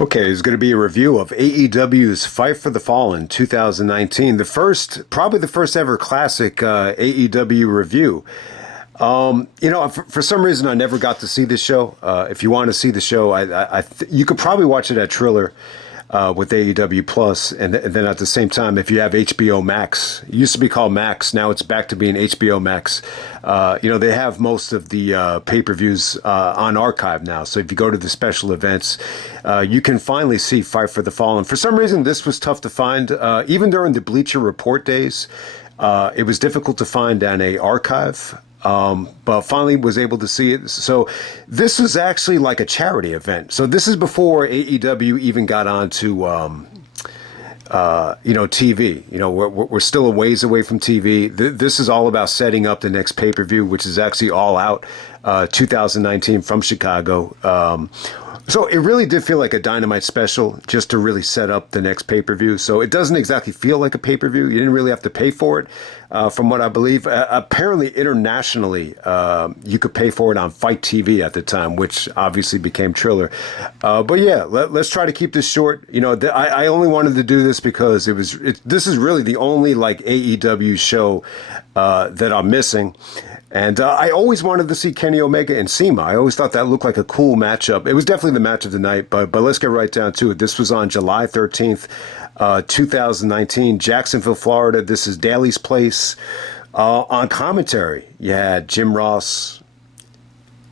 Okay, it's going to be a review of AEW's Fight for the Fallen 2019. Probably the first ever classic AEW review. For some reason, I never got to see this show. If you want to see the show, you could probably watch it at Triller with AEW Plus, and then at the same time, if you have HBO Max, it used to be called Max, now it's back to being HBO Max. They have most of the pay-per-views on archive now. So if you go to the special events, you can finally see Fight for the Fallen. For some reason, this was tough to find, even during the Bleacher Report days. It was difficult to find on a archive. But finally was able to see it. So this was actually like a charity event. So this is before AEW even got onto, TV. We're still a ways away from TV. This is all about setting up the next pay-per-view, which is actually All Out 2019 from Chicago. So it really did feel like a Dynamite special just to really set up the next pay-per-view. So it doesn't exactly feel like a pay-per-view. You didn't really have to pay for it, from what I believe. Apparently, internationally, you could pay for it on Fight TV at the time, which obviously became Triller. But yeah, let's try to keep this short. I only wanted to do this because this is really the only like AEW show that I'm missing. And I always wanted to see Kenny Omega and CIMA. I always thought that looked like a cool matchup. It was definitely the match of the night, but let's get right down to it. This was on July 13th, 2019, Jacksonville, Florida. This is Daly's Place. On commentary, you had Jim Ross,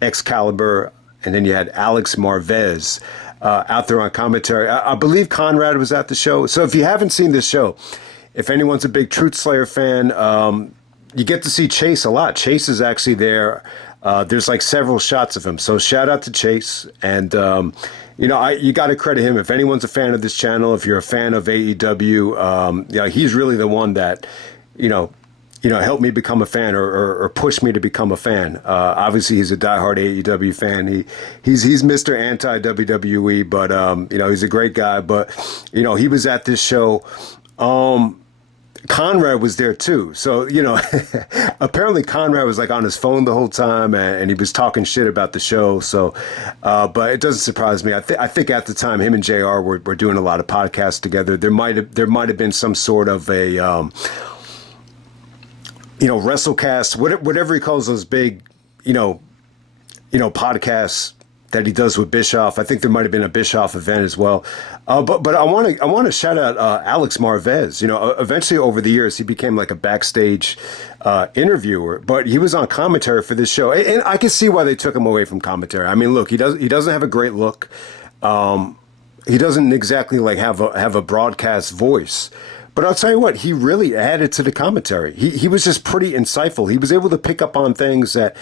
Excalibur, and then you had Alex Marvez out there on commentary. I believe Conrad was at the show. So if you haven't seen this show, if anyone's a big Truth Slayer fan, you get to see Chase a lot. Chase is actually there. There's like several shots of him. So shout out to Chase. And, you got to credit him. If anyone's a fan of this channel, if you're a fan of AEW, he's really the one that, helped me become a fan or pushed me to become a fan. Obviously, he's a diehard AEW fan. He's Mr. Anti-WWE, but, he's a great guy. But, he was at this show. Conrad was there too. So, apparently Conrad was like on his phone the whole time and he was talking shit about the show. So, but it doesn't surprise me. I think at the time him and JR were doing a lot of podcasts together. There might have been some sort of a, WrestleCast, whatever he calls those big, podcasts that he does with Bischoff. I think there might have been a Bischoff event as well. But I want to shout out Alex Marvez. Eventually over the years he became like a backstage interviewer, but he was on commentary for this show, and I can see why they took him away from commentary. I mean, look, he doesn't have a great look. He doesn't exactly like have a broadcast voice. But I'll tell you what, he really added to the commentary. He was just pretty insightful. He was able to pick up on things that,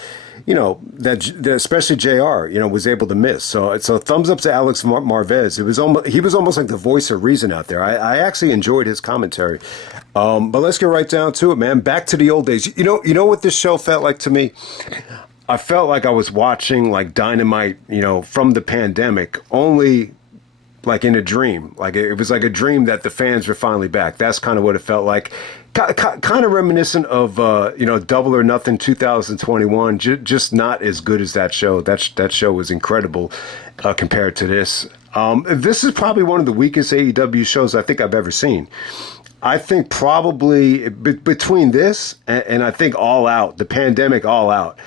that especially JR, was able to miss. So thumbs up to Alex Marvez. He was almost like the voice of reason out there. I actually enjoyed his commentary. But let's get right down to it, man. Back to the old days. You know what this show felt like to me? I felt like I was watching like Dynamite, from the pandemic, only like in a dream. Like it was like a dream that the fans were finally back. That's kind of what it felt like. Kind of reminiscent of Double or Nothing 2021. Just not as good as that show. That show was incredible compared to this. This is probably one of the weakest AEW shows I think I've ever seen. I think probably between this and I think All Out, the pandemic All Out,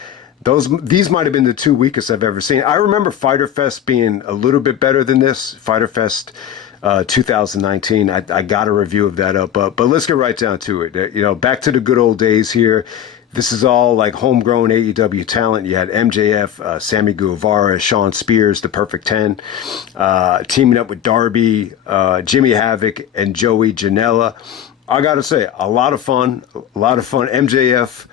these might have been the two weakest I've ever seen. I remember Fyter Fest being a little bit better than this. Fyter Fest 2019. I got a review of that up, but let's get right down to it. Back to the good old days here. This is all like homegrown AEW talent. You had MJF, Sammy Guevara, Shawn Spears, the Perfect 10, teaming up with Darby, Jimmy Havoc, and Joey Janela. I got to say, a lot of fun. MJF.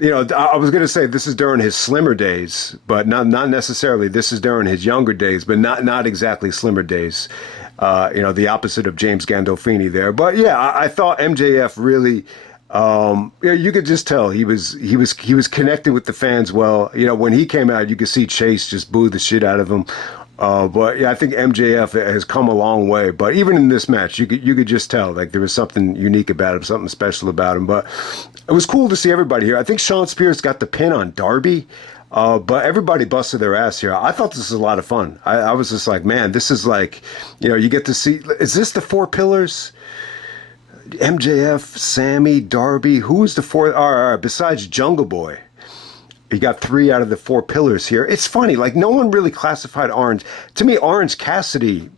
I was going to say this is during his slimmer days, but not necessarily. This is during his younger days, but not exactly slimmer days. The opposite of James Gandolfini there. But yeah, I thought MJF really, you could just tell he was connected with the fans well. When he came out, you could see Chase just boo the shit out of him. But yeah, I think MJF has come a long way. But even in this match, you could just tell like there was something unique about him, something special about him. But it was cool to see everybody here. I think Shawn Spears got the pin on Darby. But everybody busted their ass here. I thought this was a lot of fun. I was just like, man, this is like, you get to see. Is this the four pillars? MJF, Sammy, Darby. Who is the fourth? All right, besides Jungle Boy. You got three out of the four pillars here. It's funny, like no one really classified Orange. To me, Orange Cassidy,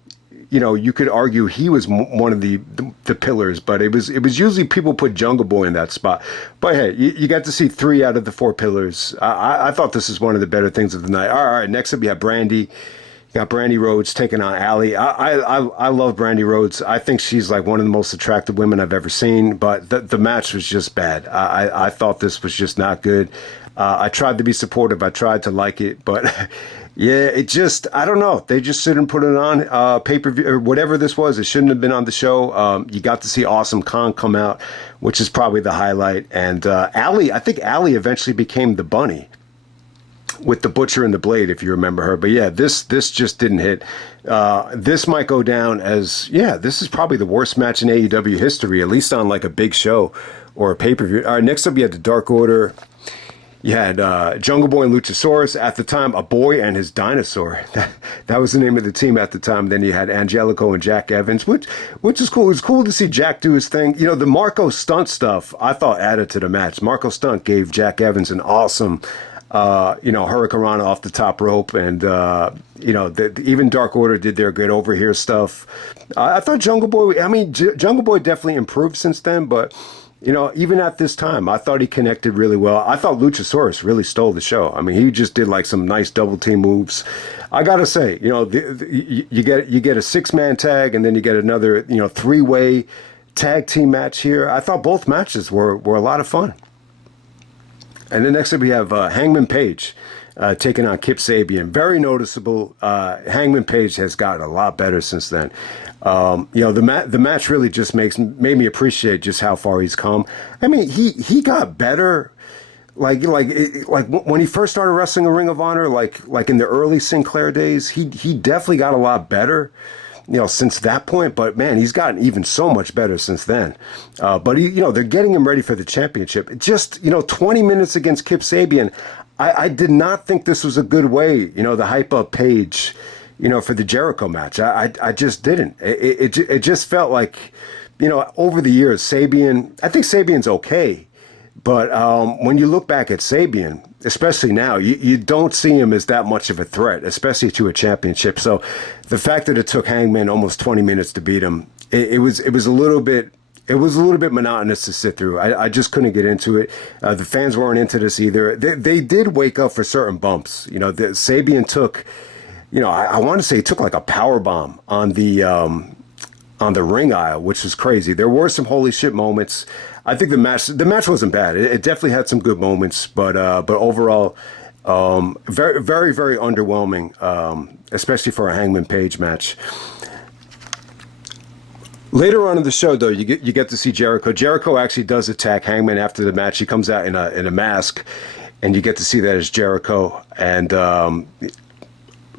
you could argue he was one of the pillars, but it was usually people put Jungle Boy in that spot. But hey, you got to see three out of the four pillars. I thought this is one of the better things of the night. All right, next up you have Brandi. You got Brandi Rhodes taking on Allie. I love Brandi Rhodes. I think she's like one of the most attractive women I've ever seen, but the match was just bad. I thought this was just not good. I tried to be supportive. I tried to like it, but yeah, it just, I don't know. They just shouldn't put it on pay-per-view or whatever this was. It shouldn't have been on the show. You got to see Awesome Kong come out, which is probably the highlight. And Allie, I think Allie eventually became the bunny with the Butcher and the Blade, if you remember her. But yeah, this just didn't hit. This might go down as, this is probably the worst match in AEW history, at least on like a big show or a pay-per-view. All right, next up you had the Dark Order. You had Jungle Boy and Luchasaurus. At the time, a boy and his dinosaur. That was the name of the team at the time. Then you had Angelico and Jack Evans, which is cool. It was cool to see Jack do his thing. The Marco Stunt stuff, I thought added to the match. Marco Stunt gave Jack Evans an awesome, Hurricanrana off the top rope. And, even Dark Order did their get over here stuff. I thought Jungle Boy, Jungle Boy definitely improved since then, but... even at this time, I thought he connected really well. I thought Luchasaurus really stole the show. He just did like some nice double team moves. I gotta say, you get a 6-man tag, and then you get another, 3-way tag team match here. I thought both matches were a lot of fun. And then next up we have Hangman Page taking on Kip Sabien. Very noticeable. Hangman Page has gotten a lot better since then. The match really just made me appreciate just how far he's come. He got better, like when he first started wrestling in Ring of Honor, like in the early Sinclair days. He definitely got a lot better, since that point. But man, he's gotten even so much better since then. But they're getting him ready for the championship. Just 20 minutes against Kip Sabien. I did not think this was a good way, to hype up Page. For the Jericho match. I just didn't. It just felt like, over the years, Sabien, I think Sabien's okay. But when you look back at Sabien, especially now, you don't see him as that much of a threat, especially to a championship. So the fact that it took Hangman almost 20 minutes to beat him, it was a little bit monotonous to sit through. I just couldn't get into it. The fans weren't into this either. They did wake up for certain bumps. Sabien took... I want to say he took like a power bomb on the ring aisle, which was crazy. There were some holy shit moments. I think the match wasn't bad. It definitely had some good moments, but overall, very, very, very underwhelming, especially for a Hangman Page match. Later on in the show, though, you get to see Jericho. Jericho actually does attack Hangman after the match. He comes out in a mask, and you get to see that as Jericho. And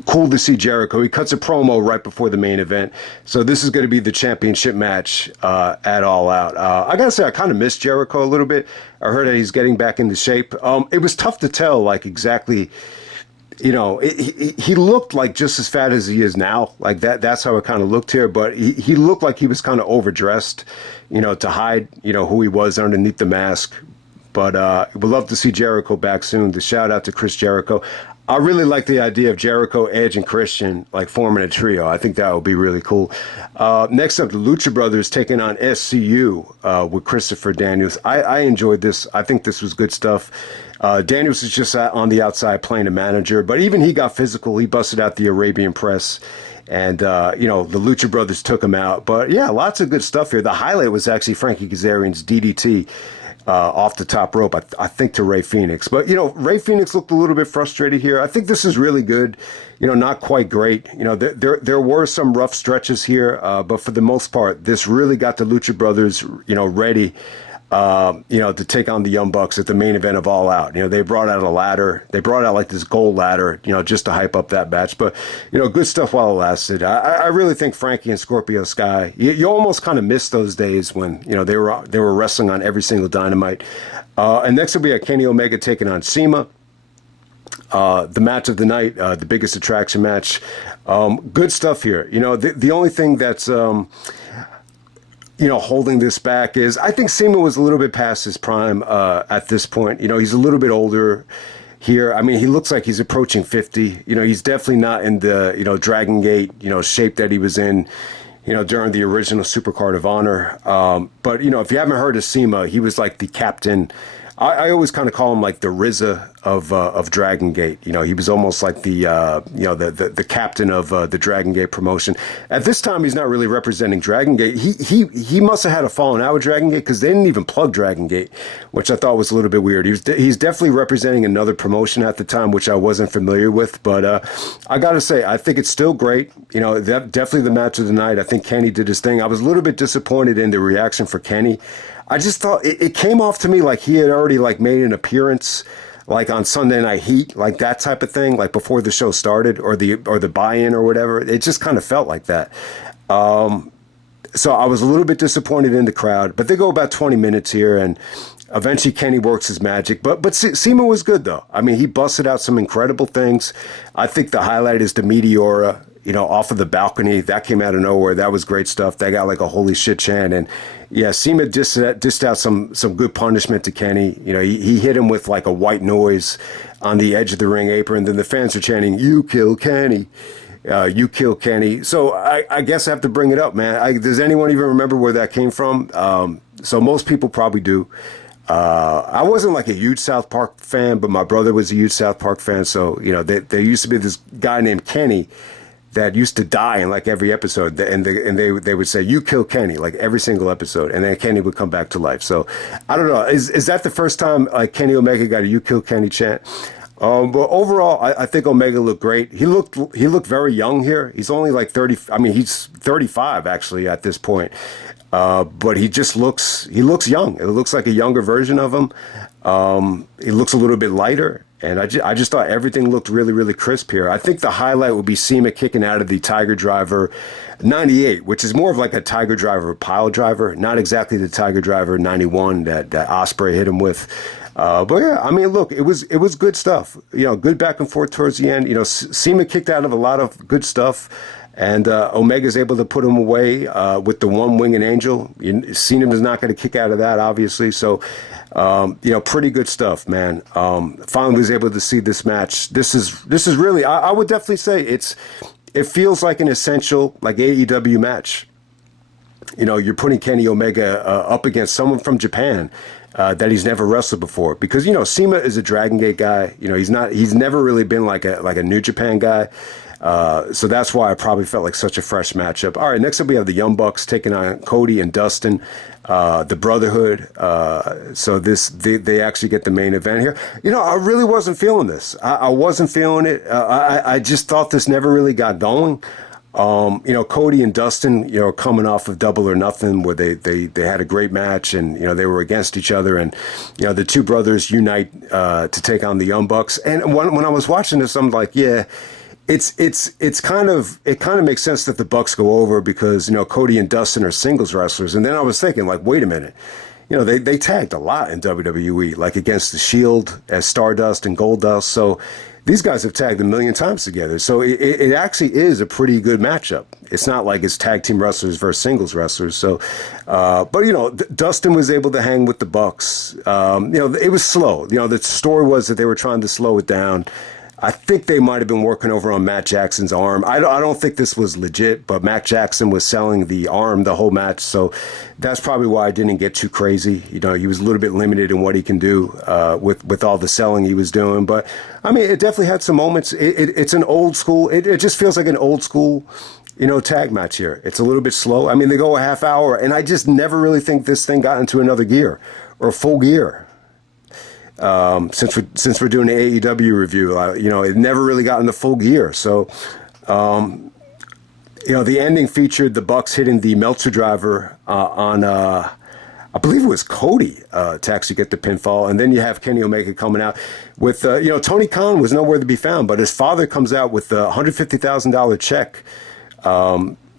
cool to see Jericho. He cuts a promo right before the main event. So this is going to be the championship match at All Out. I got to say, I kind of missed Jericho a little bit. I heard that he's getting back into shape. It was tough to tell, like, exactly, he looked like just as fat as he is now. Like, that's how it kind of looked here. But he looked like he was kind of overdressed, to hide, who he was underneath the mask. But we'd love to see Jericho back soon. The shout out to Chris Jericho. I really like the idea of Jericho, Edge, and Christian like forming a trio. I think that would be really cool. Next up, the Lucha Brothers taking on SCU with Christopher Daniels. I enjoyed this. I think this was good stuff. Daniels is just on the outside playing a manager, but even he got physical. He busted out the Arabian Press. And, the Lucha Brothers took him out. But, yeah, lots of good stuff here. The highlight was actually Frankie Kazarian's DDT. Off the top rope, I think, to Rey Fenix. But, Rey Fenix looked a little bit frustrated here. I think this is really good, not quite great. There were some rough stretches here, but for the most part, this really got the Lucha Brothers, ready, to take on the Young Bucks at the main event of All Out. They brought out a ladder. They brought out like this gold ladder, just to hype up that match. But, good stuff while it lasted. I really think Frankie and Scorpio Sky, you almost kind of miss those days when, they were wrestling on every single Dynamite. And next will be Kenny Omega taking on CIMA. the match of the night, the biggest attraction match. Good stuff here. The only thing that's holding this back is I think CIMA was a little bit past his prime at this point. He's a little bit older here. I mean, he looks like he's approaching 50. He's definitely not in the, Dragon Gate, shape that he was in, during the original Supercard of Honor. But, if you haven't heard of CIMA, he was like the captain. I always kind of call him like the RZA of Dragon Gate. He was almost like the the captain of the Dragon Gate promotion. At this time, he's not really representing Dragon Gate. He must have had a falling out with Dragon Gate because they didn't even plug Dragon Gate, which I thought was a little bit weird. He's definitely representing another promotion at the time, which I wasn't familiar with. But I got to say, I think it's still great. Definitely the match of the night. I think Kenny did his thing. I was a little bit disappointed in the reaction for Kenny. I just thought it came off to me like he had already like made an appearance like on Sunday Night Heat, like that type of thing, like before the show started or the buy-in or whatever. It just kind of felt like that. So I was a little bit disappointed in the crowd, but they go about 20 minutes here and eventually Kenny works his magic. But CIMA was good though. I mean, he busted out some incredible things. I think the highlight is the Meteora, off of the balcony. That came out of nowhere. That was great stuff. That got like a holy shit chant. And yeah, CIMA dissed out some good punishment to Kenny. He hit him with like a white noise on the edge of the ring apron. Then the fans are chanting, "You kill Kenny. You kill Kenny." So I guess I have to bring it up, man. Does anyone even remember where that came from? So most people probably do. I wasn't like a huge South Park fan, but my brother was a huge South Park fan. So, there used to be this guy named Kenny that used to die in like every episode, and they would say, "You kill Kenny," like every single episode, and then Kenny would come back to life. So I don't know, is that the first time like Kenny Omega got a "You kill Kenny" chant? But overall, I think Omega looked great. He looked very young here. He's only like 30. I mean, he's 35 actually at this point. But he looks young. It looks like a younger version of him. He looks a little bit lighter. And I just thought everything looked really, really crisp here. I think the highlight would be CIMA kicking out of the Tiger Driver 98, which is more of like a Tiger Driver pile driver, not exactly the Tiger Driver 91 that Ospreay hit him with. But yeah, I mean, look, it was good stuff. Good back and forth towards the end. CIMA kicked out of a lot of good stuff. And Omega's able to put him away with the one winged angel. Cena is not going to kick out of that, obviously. So, pretty good stuff, man. Finally was able to see this match. This is really, I would definitely say it feels like an essential, like AEW match. You're putting Kenny Omega up against someone from Japan that he's never wrestled before. Because, CIMA is a Dragon Gate guy. He's never really been like a New Japan guy. So that's why I probably felt like such a fresh matchup. All right, next up we have the Young Bucks taking on Cody and Dustin, the Brotherhood. So they actually get the main event here. I really wasn't feeling this. I wasn't feeling it. I just thought this never really got going. Cody and Dustin, coming off of Double or Nothing, where they had a great match, and they were against each other, and the two brothers unite to take on the Young Bucks. And when I was watching this, I'm like, yeah. It kind of makes sense that the Bucks go over because Cody and Dustin are singles wrestlers, and then I was thinking like, wait a minute, they tagged a lot in WWE, like against the Shield as Stardust and Goldust. So these guys have tagged a million times together. So it actually is a pretty good matchup. It's not like it's tag team wrestlers versus singles wrestlers. So, but Dustin was able to hang with the Bucks. It was slow. The story was that they were trying to slow it down. I think they might have been working over on Matt Jackson's arm. I don't think this was legit, but Matt Jackson was selling the arm the whole match, so that's probably why I didn't get too crazy. He was a little bit limited in what he can do with all the selling he was doing. But I mean, it definitely had some moments. It's an old school. It just feels like an old school, tag match here. It's a little bit slow. I mean, they go a half hour, and I just never really think this thing got into another gear or full gear. Since we're doing an AEW review, it never really got into full gear. So, the ending featured the Bucks hitting the Meltzer driver on, I believe it was Cody to actually get the pinfall. And then you have Kenny Omega coming out with, Tony Khan was nowhere to be found, but his father comes out with a $150,000 check.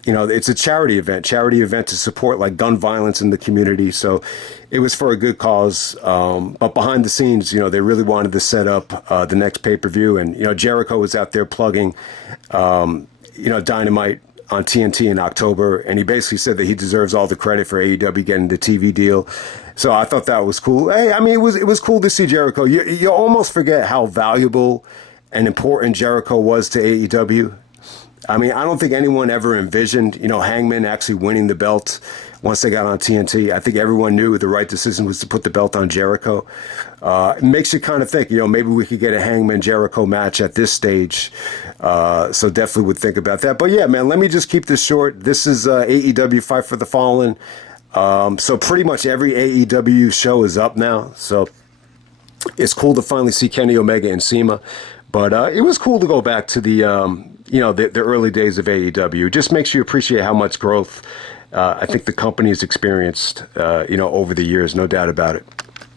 it's a charity event to support like gun violence in the community. So it was for a good cause. But behind the scenes, they really wanted to set up the next pay-per-view. And, Jericho was out there plugging, Dynamite on TNT in October. And he basically said that he deserves all the credit for AEW getting the TV deal. So I thought that was cool. Hey, I mean, it was cool to see Jericho. You almost forget how valuable and important Jericho was to AEW. I mean, I don't think anyone ever envisioned, Hangman actually winning the belt once they got on TNT. I think everyone knew the right decision was to put the belt on Jericho. It makes you kind of think, maybe we could get a Hangman Jericho match at this stage. So definitely would think about that. But yeah, man, let me just keep this short. This is AEW Fight for the Fallen. So pretty much every AEW show is up now. So it's cool to finally see Kenny Omega and CIMA. But it was cool to go back to the early days of AEW. It just makes you appreciate how much growth I think the company has experienced, over the years, no doubt about it.